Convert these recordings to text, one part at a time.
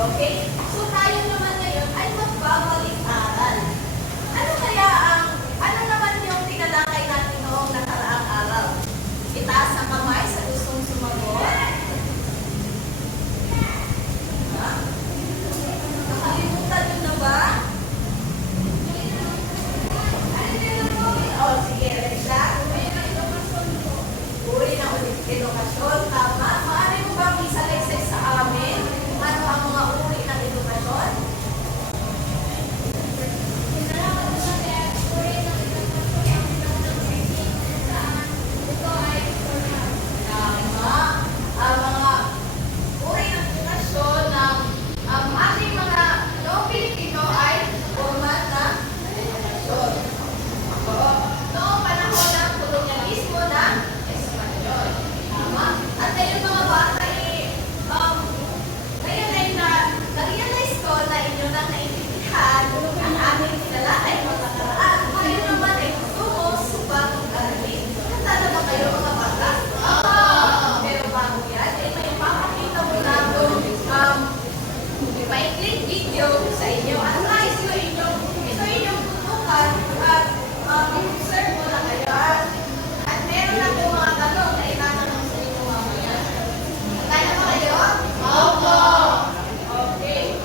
Okay? So tayo naman ngayon ay magbabalik-aral. Ano naman yung tinalakay natin noong nakaraang araw? Itaas ang kamay sa gustong sumagot. Nakalimutan nyo na ba? Oh, sige, Reza. Uri ng edukasyon. Tama. Maaari mo bang isalaysay sa amin kung ano ang mga uri ng edukasyon? Tama. Ang mga uri ng edukasyon ng ating mga Pilipino ay format ng edukasyon. Noong panahon ng kolonyalismo ng Espanyol. Tama? At ngayon mga bata ngayon ay na-realize ko na inyo nang naiintindihan ang aming tinalakay pagkakaraan. Ngayon naman ay gusto mo subagong aralin. Handa na ba kayo mga bata? Pero bago yan, ay may papakita mo na itong maikling video sa inyo. At nais ko ito inyong tutukan at i-observe mo na kayo. At meron ako mga tanong na itatanong sa inyo mamaya. Kaya ba kayo? Opo! Okay.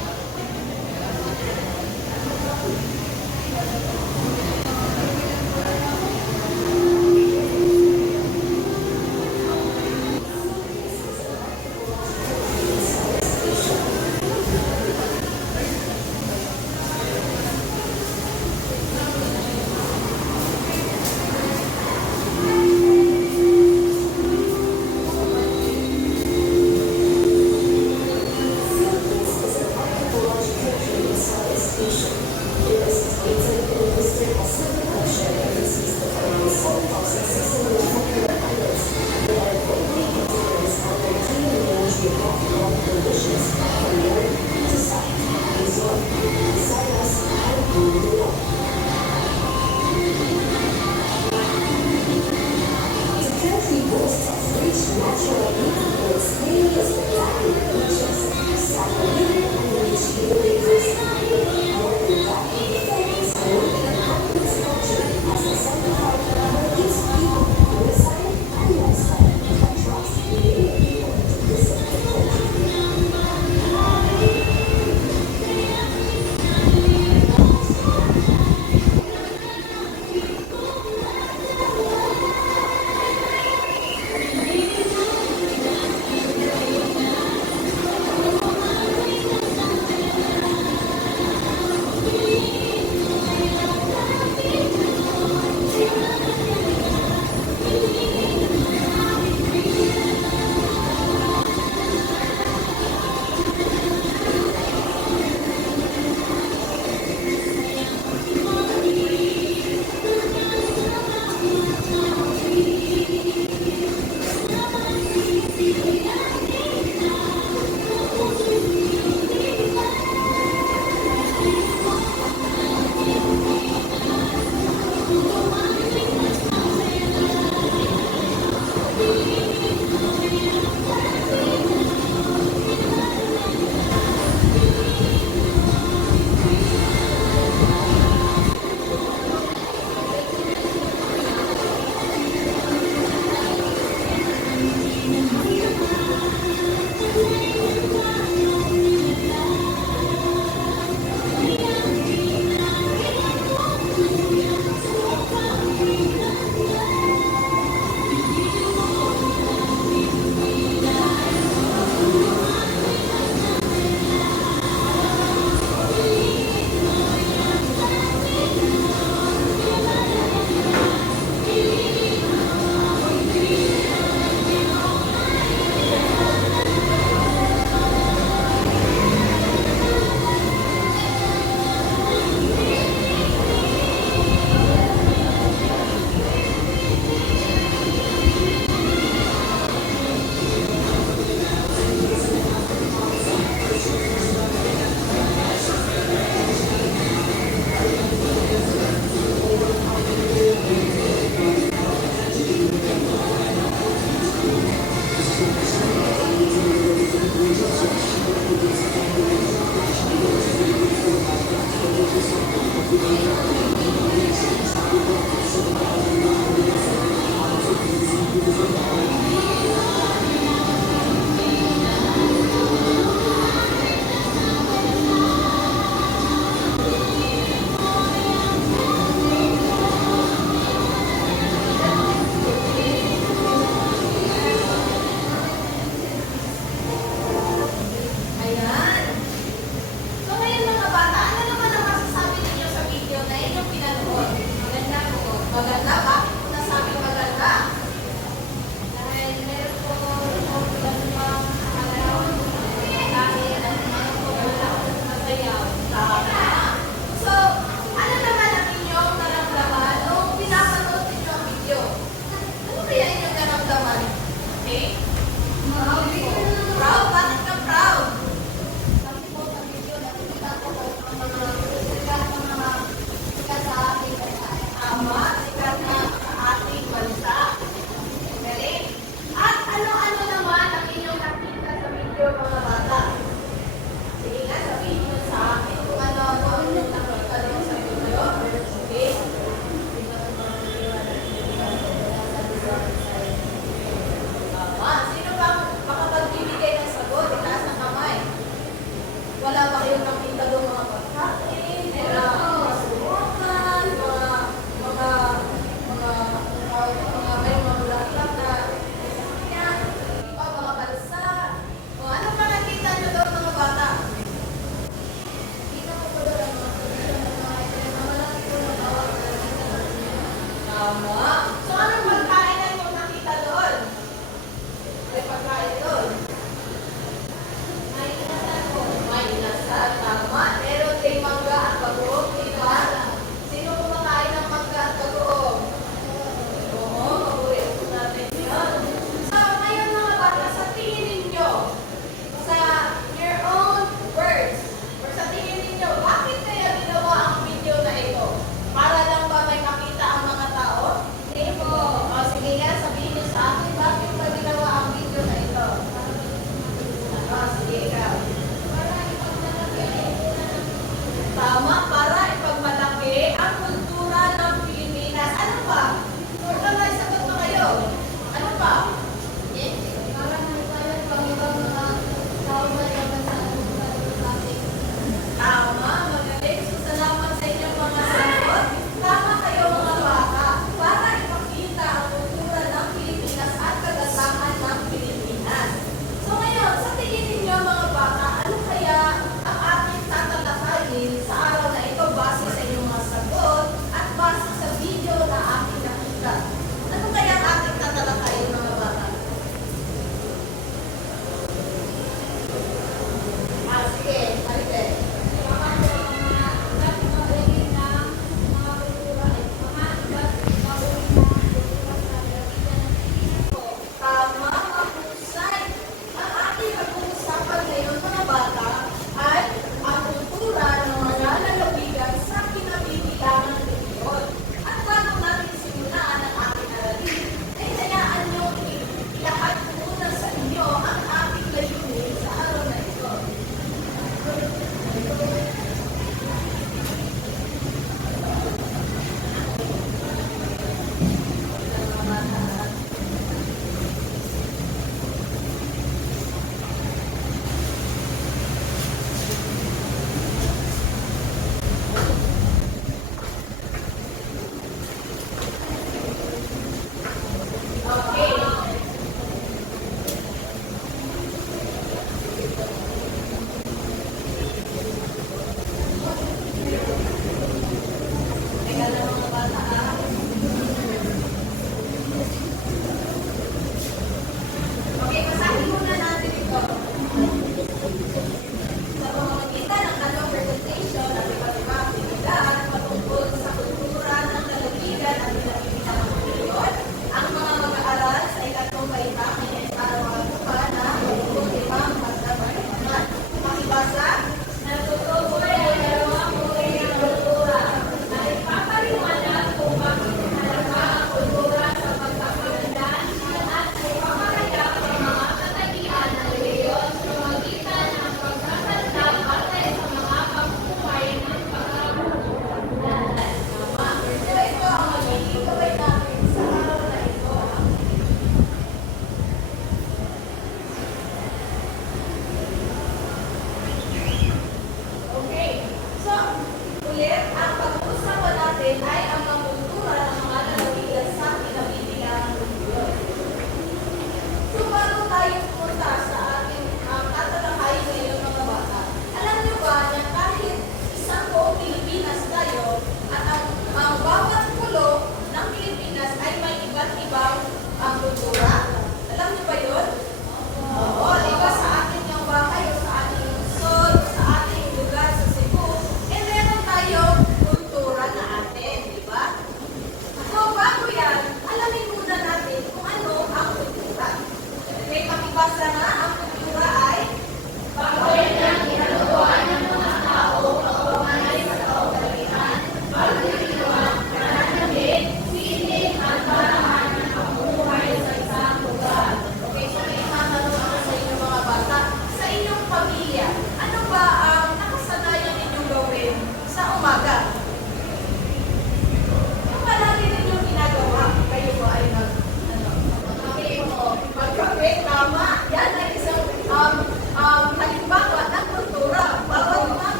Ayan. So ngayon mga bata, ano naman ang masasabi ninyo sa video na ito?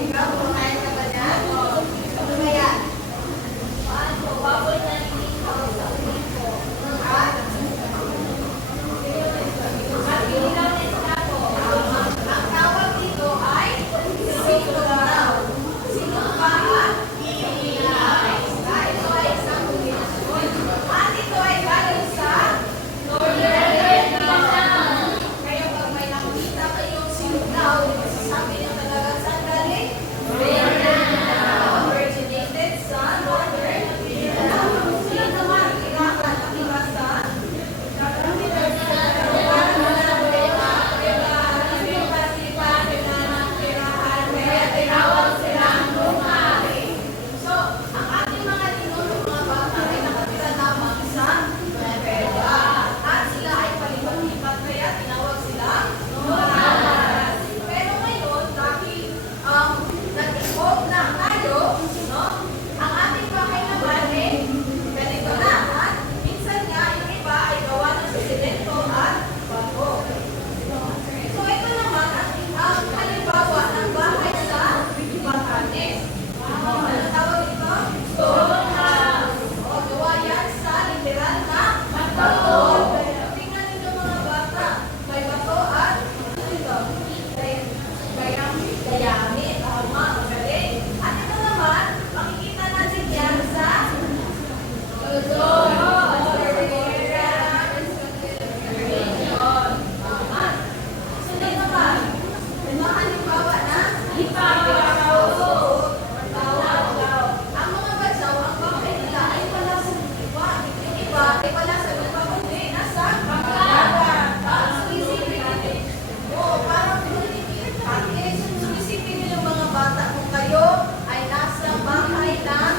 Ikaw, kumakain ka ba dyan? Ano ba yan? Paano? Baboy na ikaw sa ulit ko. Ha? At inilaw na sila ko. Ang tawag dito ay sinulaw. Sinumpaan, inilaw. Ito ay isang kombinasyon. At ito ay galing sa Northern Vietnam. Kaya pag may nakita kayong sinulaw, sabi niya talaga saan galing? Vietnam. Originated sa Northern Vietnam. Sila naman, nakatira sa tinawag silang lumari. So, ang ating mga tinulong mga bata ay nakatira lamang sa Nueva. At sila ay palipat-lipat kaya tinawag silang nomads. Pero ngayon, dahil nag-evolve na tayo, no? Ang ating bahay naman eh, ganito na. At minsan nga, yung iba ay gawa ng semento at bago. So, ito naman ang halimbawa ng bahay sa Batanes. Ano tawag ito? Stone house. O, gawa yan sa literal na bato. Tingnan ninyo mga bata. May bato at ano ito? Dayami. Tama, magaling. At ito naman, makikita natin yan sa Luzon. Tama. Sunod naman. May mga halimbawa na ang mga badyaw, ang bahay nila ay wala sa iba. Yung iba ay wala sa lupa kundi nasa dagat. Sumisipin natin. Oo, parang sumisipin niyo mga bata kung kayo ay nasa bahay ng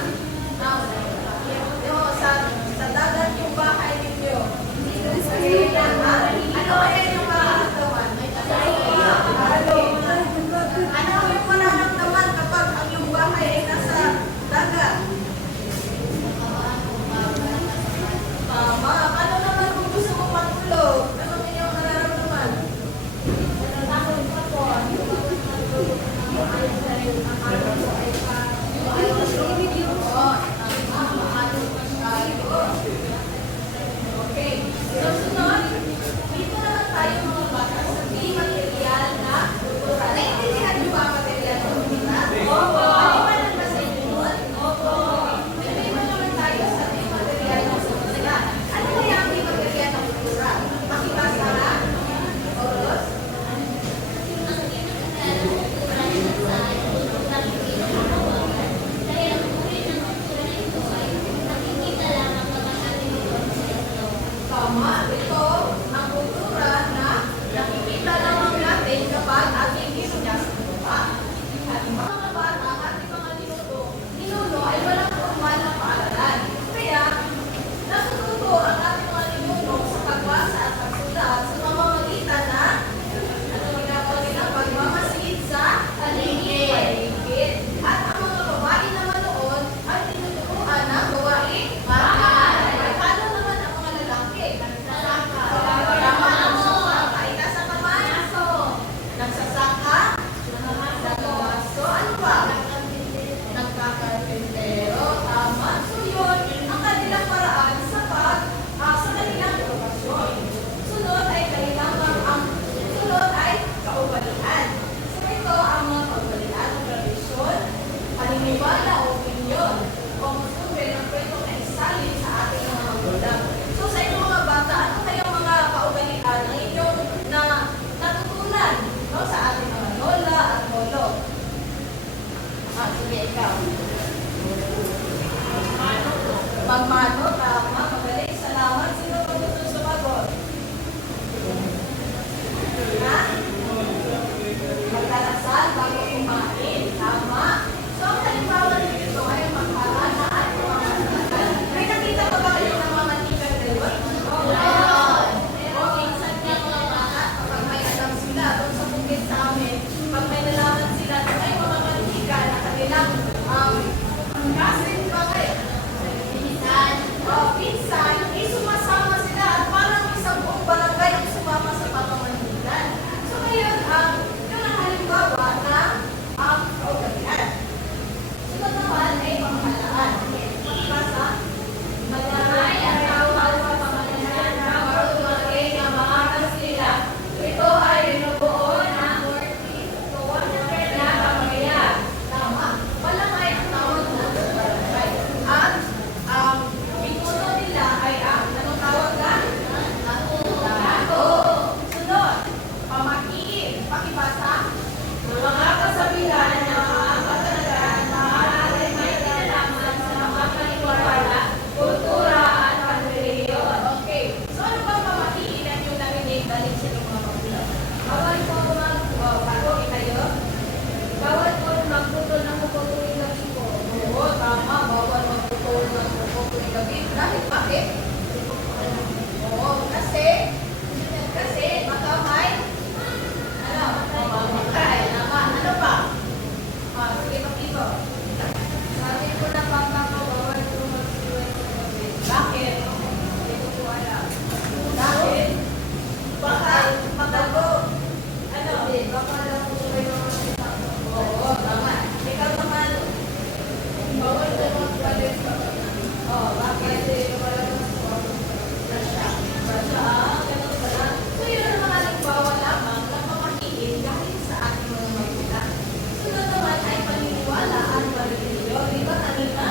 sa dagat yung bahay ninyo. Ano kaya yung mararamdaman? Ano yung mararamdaman kapag ang iyong bahay ay nasa dagat? Tama. Ano naman kung gusto mo matulog? Ano ang iyong nararamdaman? Okay. So, sunod, dito naman tayo mga bata sa material na kultura. Naintindihan niyo ba ang material na kultura? Opo. Maliwanag ba sa inyo yun? Opo. Naliwan naman tayo sa material na kultura. Ano kaya ang material na kultura? Makibasa na? Oros? Tama. Ito ang kultura na nakikita lamang natin kapag ating isunya sa lupa. At mga bata, ang ating mga ninuno ay walang formal na paaralan. Kaya, natututo ang ating mga ninuno sa pagbasa at pagsulat sa pamamagitan na ano ginagawa nila? Pagmamasid sa paligid. At ang mga babae naman noon ay tinuturuan ng gawain bahay. Paano naman ang mga lalaki? Nagsasaka. Ay nasa kamay? Nagsasaka? So ano ba? Nagkakarpintero. Tama. So yun, ang kanilang paraan sa kanilang profesyon. Sunod ay kaugalian. So ito ang mga kaugalian ng tradisyon, paniniwala o opinyon o kusumbre ng kwentong na isalin sa ating mga magulang. So sa inyong mga bata, ano kayang mga kaugalian ang inyong natutunan sa ating mga lola at lolo? Sige, ikaw. Magmano, tama, magaling, salamat. Sino ba gusto sumagot? Ha? Magdarasal bago kumain. Tama. So, ang halimbawa nito ay magharana at pamamagitan. May nakita pa ba kayo ng mga mantikan doon? O minsan nga mga bata, kapag may alam sila doon sa bukid sa amin, pag may nalaman sila na may mga mantika na kanilang kasin ba kayo? Pinsan. dito. Sabi ko na papa ko, bawal ko magsiway sa gabi. Bakit? Hindi ko po alam. Bakit? Baka magago. Ano? Baka lang po kayo makita. Oo, tama. Ikaw naman, bawal ko magpalit sa gabi. Oo, bakit? Hindi ko alam sa Rasya. Rasya, ganun pala. So yun ang mga nagbawa lamang na pamahiin dahil sa ating mga magulang. Sunod naman ay paniniwala at pag-ibig. Di ba kanina,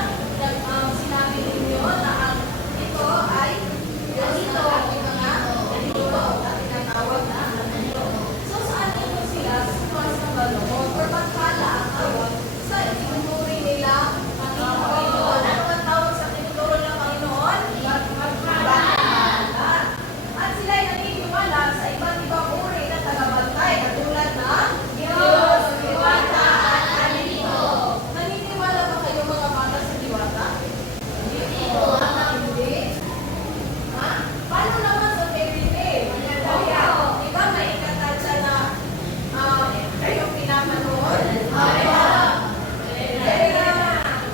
sinabi ninyo na ang ito ay ganito, ating mga ganito, at tinatawag na ganito. So saan ito sila sumasambalo or pagkala ang tawag sa itinuturi nila Panginoon? Ano ang tawag sa tinuturo ng Panginoon? Pagkala. At sila ay naniniwala sa iba't ibang uri na tagabantay katulad ng Diyos, Diwata, at Anito. Naniniwala ba kayo mga bata sa Diwata? Hindi. Ha? Paano naman sa fairy tale? Kaya, di ba may ikatansya na kayong pinapanood?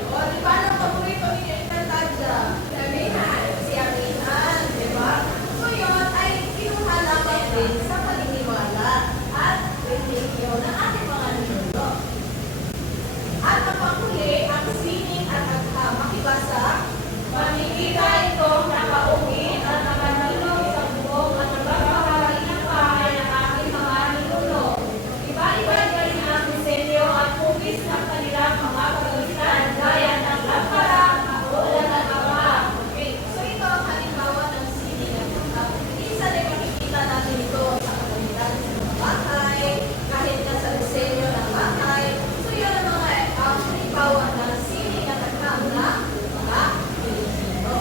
O, di ba ang paborito ninyo ikatansya? Si Amihan, di ba? So yun ay kinuha lamang din sa paniniwala at religion ng ating mga ninuno. At ang panghuli, ang sining at makibasa, mamikita itong nakauwi at nakanilong sa buong at nagkakaroon ng bahay ng ating mga ninuno. Iba-iba rin ang disenyo at hugis ng kanilang mga kagamitan gaya ng lampara, ulan at ama. Okay. So ito ang halimbawa ng sining at minsan ay makikita natin ito sa kagamitan sa mga bahay, kahit na sa disenyo ng bahay. So yun ang mga halimbawa ng sining at ng mga Pilipino.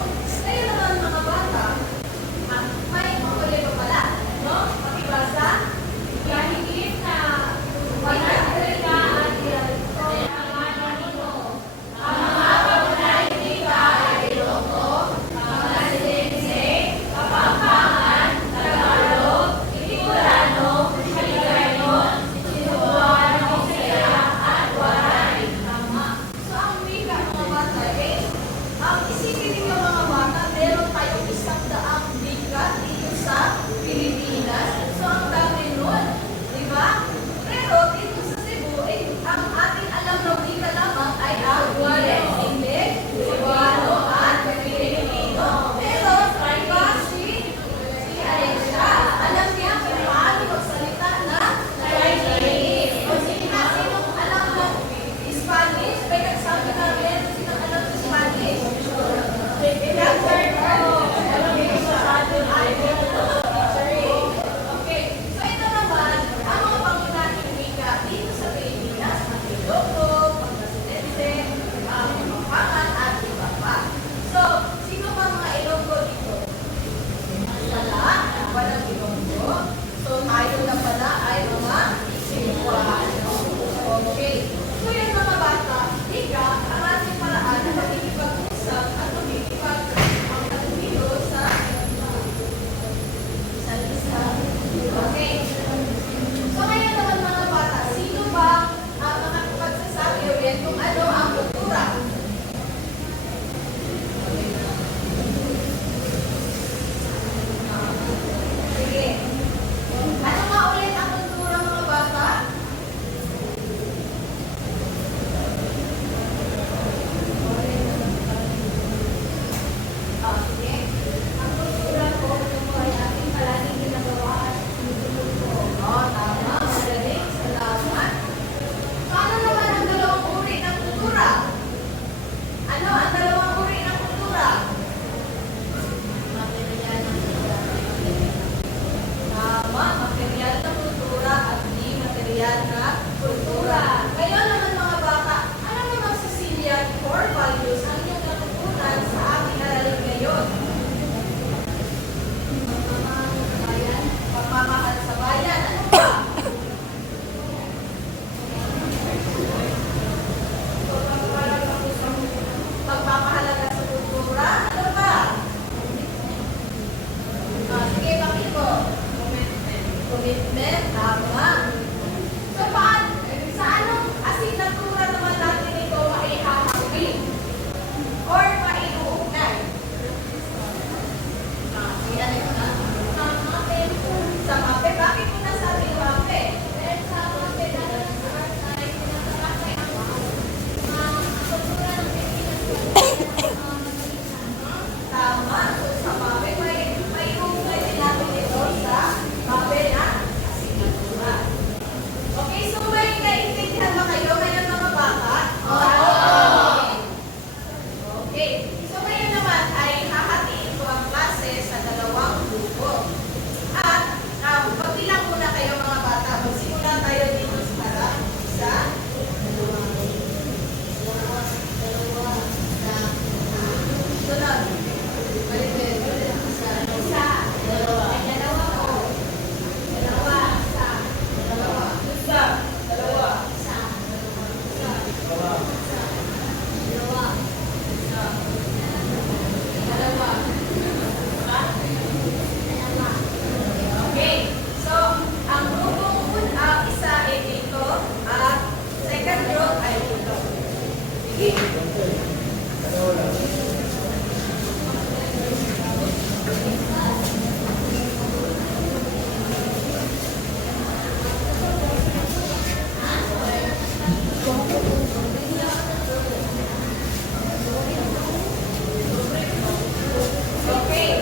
Okay,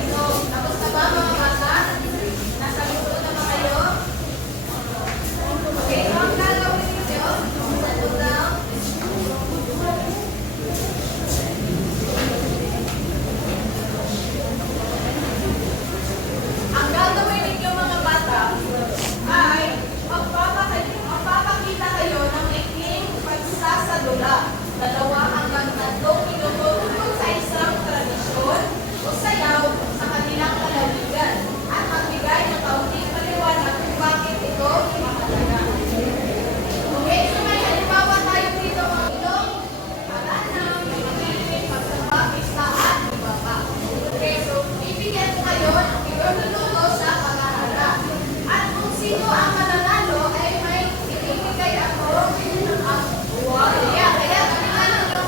so tapos na ba mga bata? Nasa luto na ba kayo? Okay, so ang gagawin ninyo, settle down. Ang gagawin ninyo mga bata ay magpapakita kayo ng ikling pagsasadula. 2 hanggang 3 minuto tungkol sa isang tradisyon o sayaw sa kanilang kalaligan at magbigay ng kaunting paliwanag kung bakit ito mahalaga. Okay, so may halimbawa tayo dito mga ilong, palanang, pagiging, pagsamba, pistahan, iba pa. Okay, so bibigyan ko kayo ng pinululuto sa paghaharap. At kung sino ang mananalo ay may ibibigay ako ng kaya kami nga lang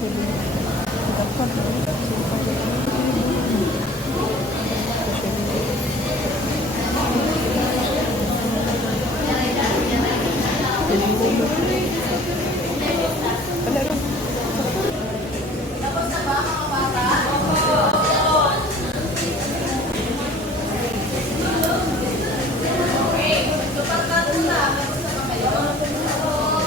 Tapos na ba mga bata? Okay. So pagkat na, tapos na ba kayo?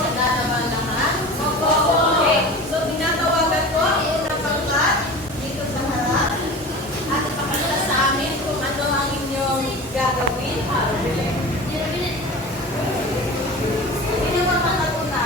Handa naman lahat? Okay. So tinatawagan ko ang unang pangkat dito sa harap. At ipakita sa amin kung ano ang inyong gagawin. Sino ba pangkat una?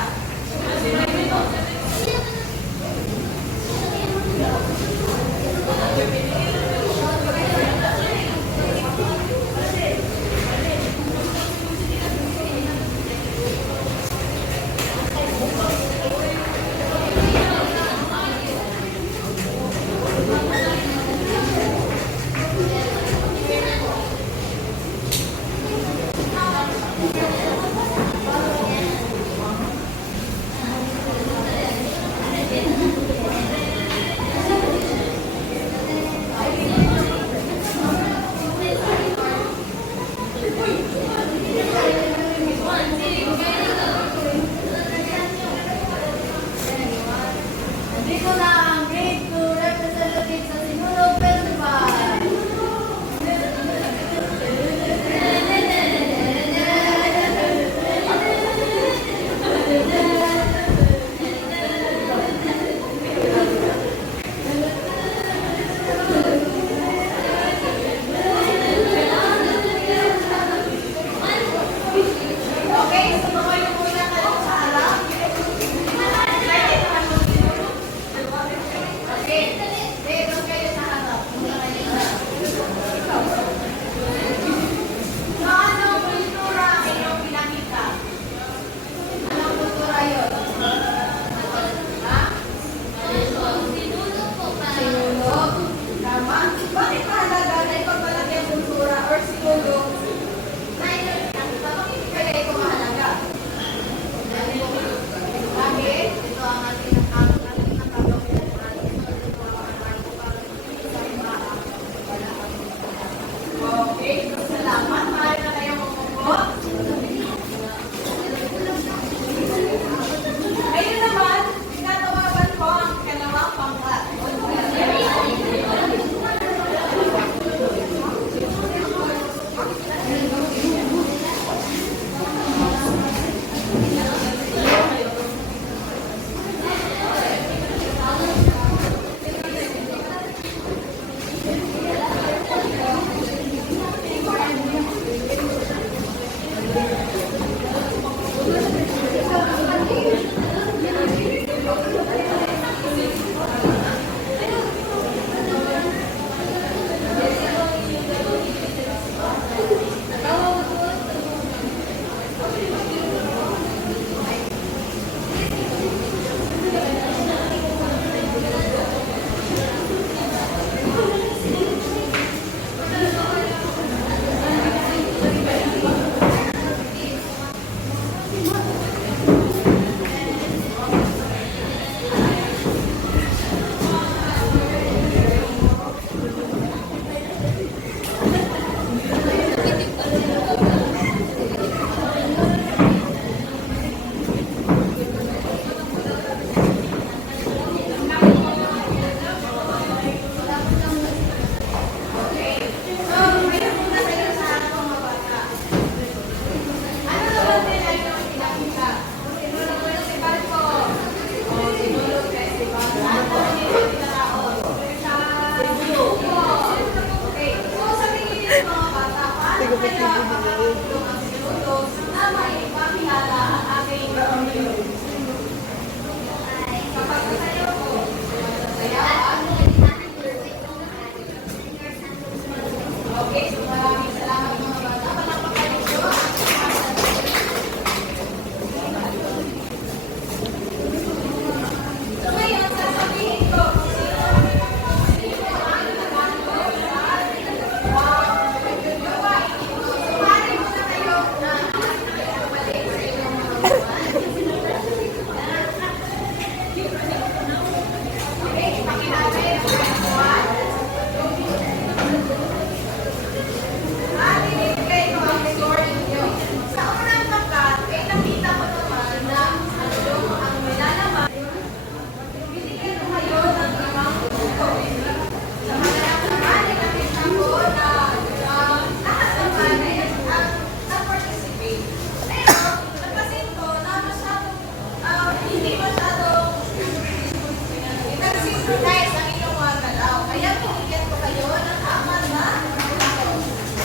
kayo ng apat na minuto.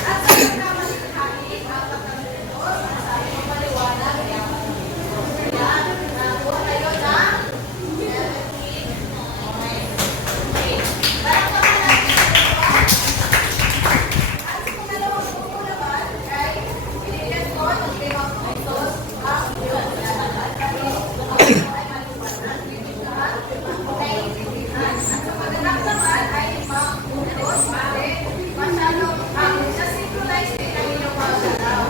At sa pagkamalikhain, apat na minuto, sabi mo paliwanag, yan. Nakuha kayo ng 17. Okay. Palakpakan natin ito. At sa pangalawang grupo naman, ay binigyan ko ng 5 puntos ang iyong lahat. Kasi ako ay maliwanag. Okay? At sa pagkanak naman ay 5 puntos. Kasi masyadong synchronize din ang inyong pagkalaw.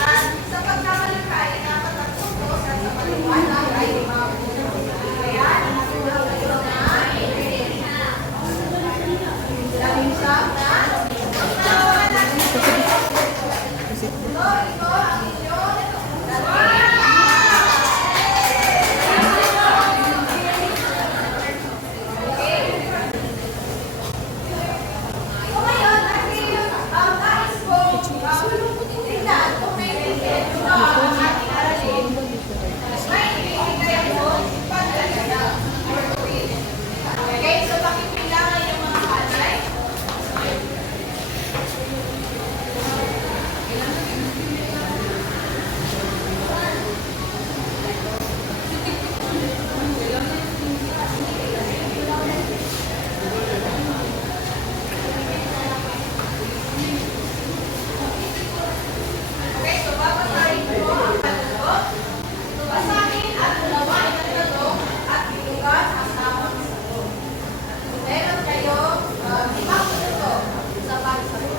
At sa pagkamalikhain, apat na puntos. At sa paliwanag ay 5 puntos. Kaya, nakakuha kayo na 11 na. Pagkawan natin ito. Ito ang inyong So ngayon, ang nais ko tingnan kung may ticket ang ating aralin. May ibigay ako pagkaganda. Okay, so pakipilangan yung mga kanay. Okay, so babasahin ko ang tanong. Basahin at unawain ang tanong at binugat ang tamang sagot. Meron kayong 5 minuto sa pagsagot.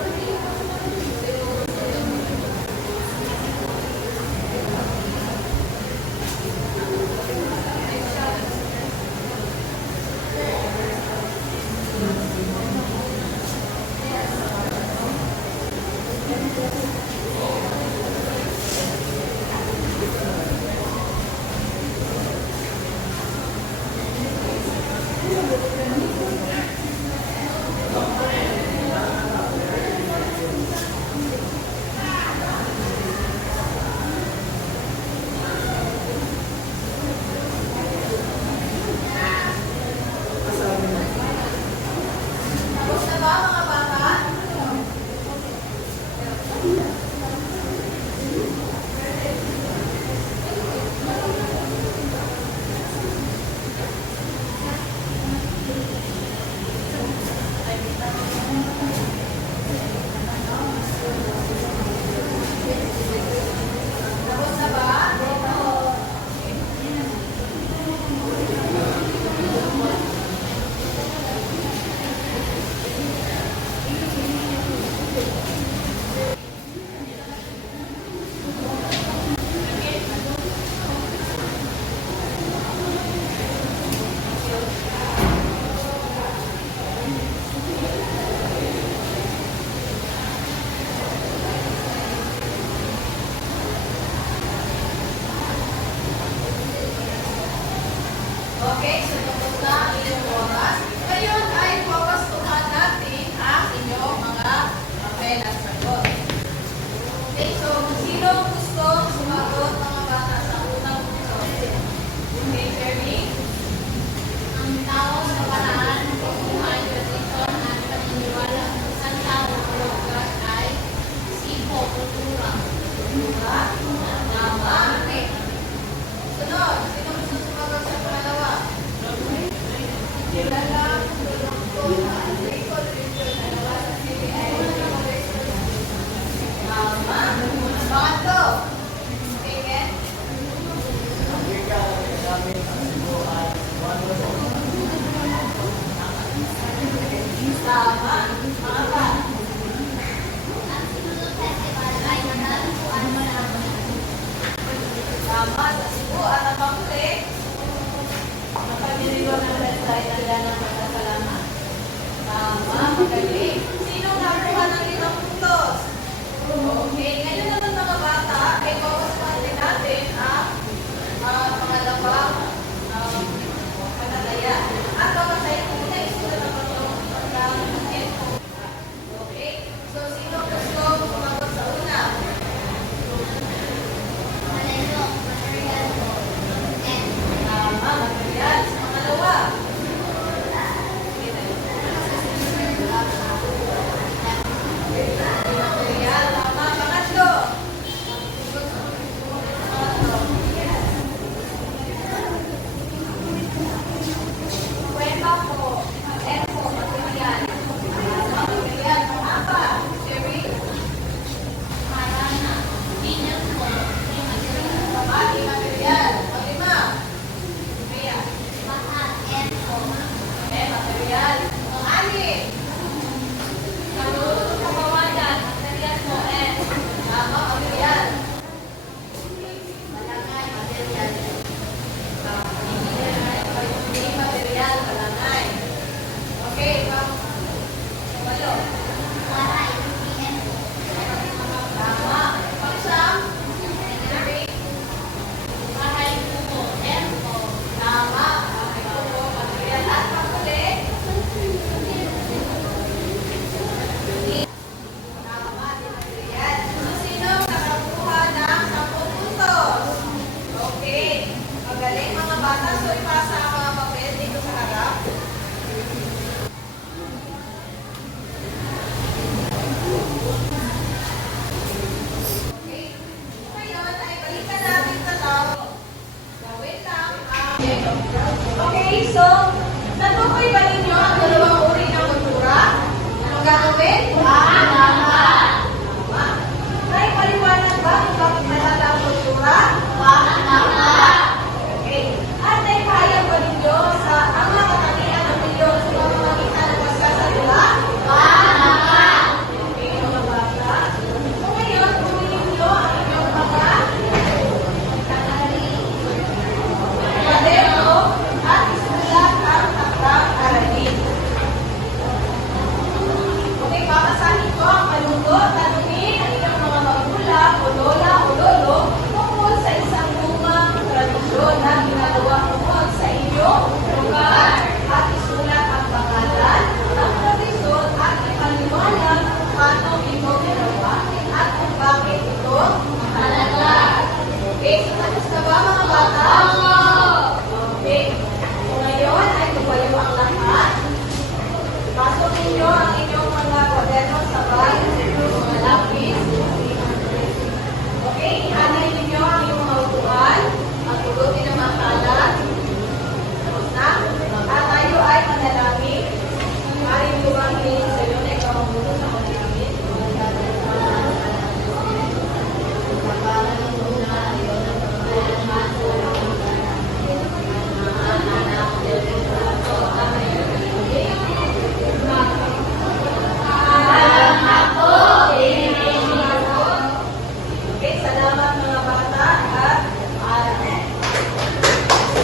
Tapos na ba mga bata? Tapos na ba? Okay, so tapos na ang inyong oras. Ngayon ay papastuhan natin ang inyong mga papel at sagot. Okay, so sino gusto sumagot mga bata sa unang punto? Okay, Jeremy? Ang tao sa paraan ng pagbuhay, tradisyon at paniniwala ng isang tao o lugar ay sipo, kultura. Diba? Tama. Okay. Sunod, sino gusto sumagot sa pangalawa? bata. So, ipasa ang mga papel dito sa harap. Okay. Ngayon ay balikan natin sa tao. Gawin lang ang... Okay, so, natukoy ba ninyo ang dalawang uri ng kultura? Anong gagawin?